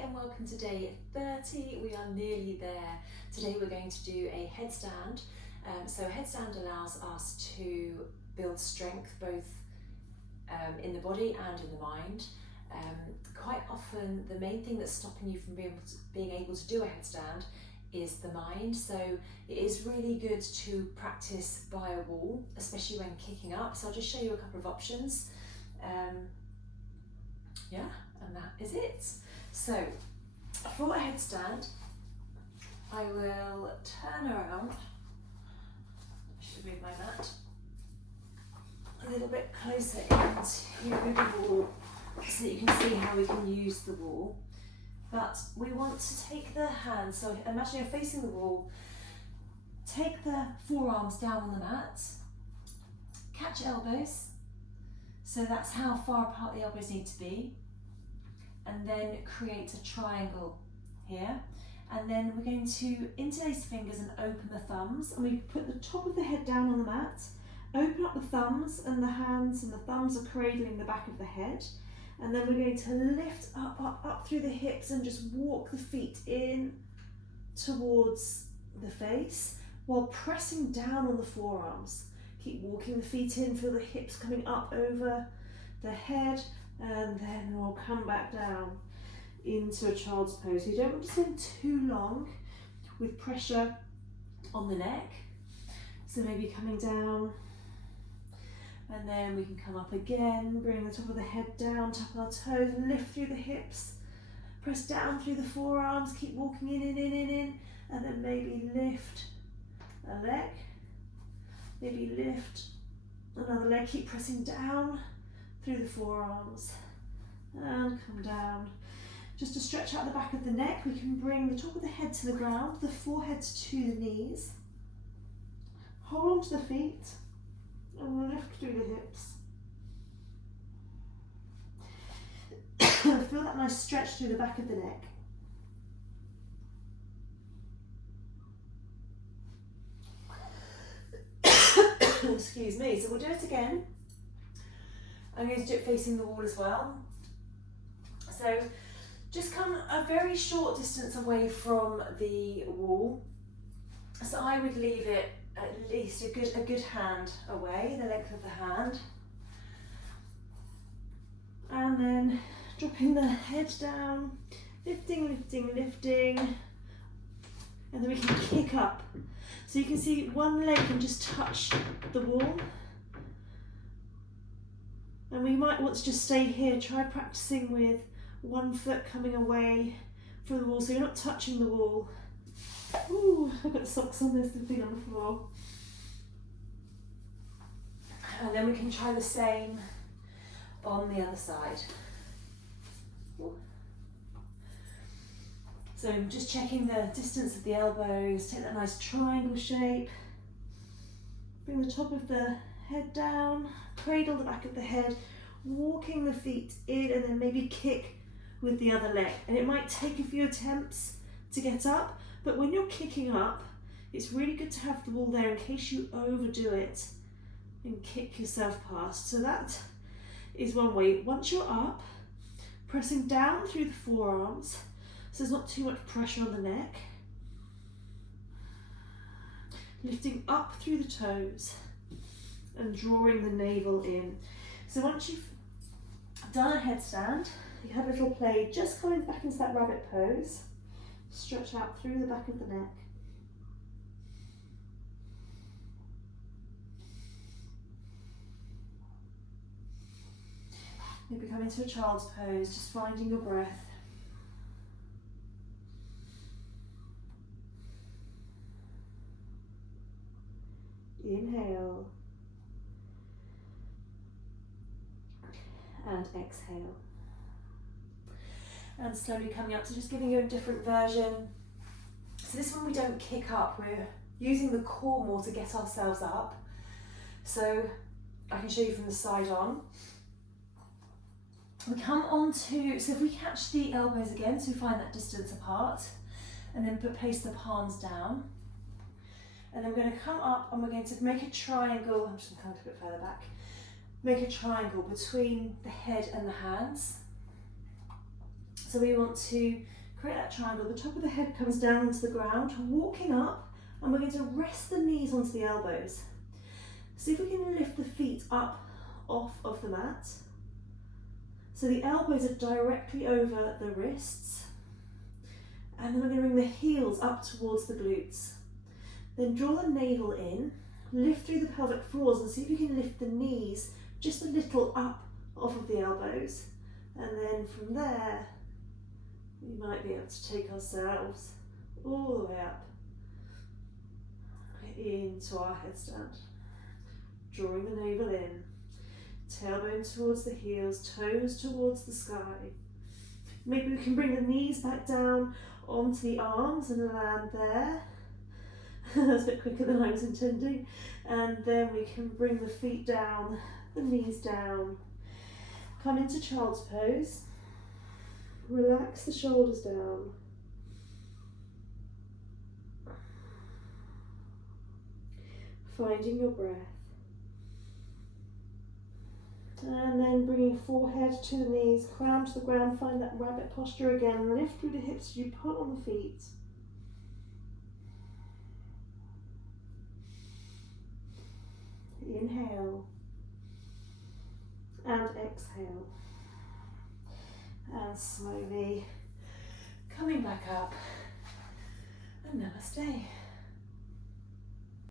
and welcome to day 30. We are nearly there. Today we're going to do a headstand. So a headstand allows us to build strength both in the body and in the mind. Quite often the main thing that's stopping you from being able to do a headstand is the mind. So it is really good to practice by a wall, especially when kicking up. So I'll just show you a couple of options. Yeah, and that is it. So for a headstand, I will turn around. I should move my mat a little bit closer into the wall so that you can see how we can use the wall. But we want to take the hands, so imagine you're facing the wall, take the forearms down on the mat, catch elbows, so that's how far apart the elbows need to be, and then create a triangle here. And then we're going to interlace fingers and open the thumbs, and we put the top of the head down on the mat, open up the thumbs, and the hands and the thumbs are cradling the back of the head. And then we're going to lift up through the hips and just walk the feet in towards the face while pressing down on the forearms. Keep walking the feet in, feel the hips coming up over the head, and then we'll come back down into a child's pose. You don't want to spend too long with pressure on the neck. So maybe coming down, and then we can come up again, bring the top of the head down, tap our toes, lift through the hips, press down through the forearms, keep walking in, and then maybe lift a leg, maybe lift another leg, keep pressing down through the forearms, and come down. Just to stretch out the back of the neck, we can bring the top of the head to the ground, the forehead to the knees, hold on to the feet, and lift through the hips. Feel that nice stretch through the back of the neck. Excuse me. So we'll do it again. I'm going to do it facing the wall as well. So just come a very short distance away from the wall. So I would leave it at least a good hand away, the length of the hand. And then dropping the head down, lifting. And then we can kick up. So you can see one leg can just touch the wall. And we might want to just stay here, try practicing with one foot coming away from the wall so you're not touching the wall. Ooh, I've got socks on, there's the thing on the floor. And then we can try the same on the other side. Ooh. So just checking the distance of the elbows, take that nice triangle shape. Bring the top of the head down, cradle the back of the head, walking the feet in, and then maybe kick with the other leg. And it might take a few attempts to get up, but when you're kicking up, it's really good to have the wall there in case you overdo it and kick yourself past. So that is one way. Once you're up, pressing down through the forearms, so there's not too much pressure on the neck. Lifting up through the toes and drawing the navel in. So once you've done a headstand, you have a little play, just coming back into that rabbit pose. Stretch out through the back of the neck. Maybe come into a child's pose, just finding your breath. Inhale. And exhale. And slowly coming up, so just giving you a different version. So this one we don't kick up, we're using the core more to get ourselves up. So I can show you from the side on. We come on to, so if we catch the elbows again, so we find that distance apart, and then place the palms down. And then we're going to come up and we're going to make a triangle, I'm just going to come a bit further back, make a triangle between the head and the hands. So we want to create that triangle. The top of the head comes down into the ground, walking up, and we're going to rest the knees onto the elbows. See if we can lift the feet up off of the mat. So the elbows are directly over the wrists. And then we're going to bring the heels up towards the glutes. Then draw the navel in, lift through the pelvic floors and see if you can lift the knees just a little up off of the elbows. And then from there, we might be able to take ourselves all the way up into our headstand. Drawing the navel in, tailbone towards the heels, toes towards the sky. Maybe we can bring the knees back down onto the arms and land there. That's a bit quicker than I was intending. And then we can bring the feet down, the knees down. Come into child's pose. Relax the shoulders down. Finding your breath. And then bringing forehead to the knees, crown to the ground, find that rabbit posture again. Lift through the hips as you pull on the feet. Inhale. And exhale. And slowly coming back up. And namaste.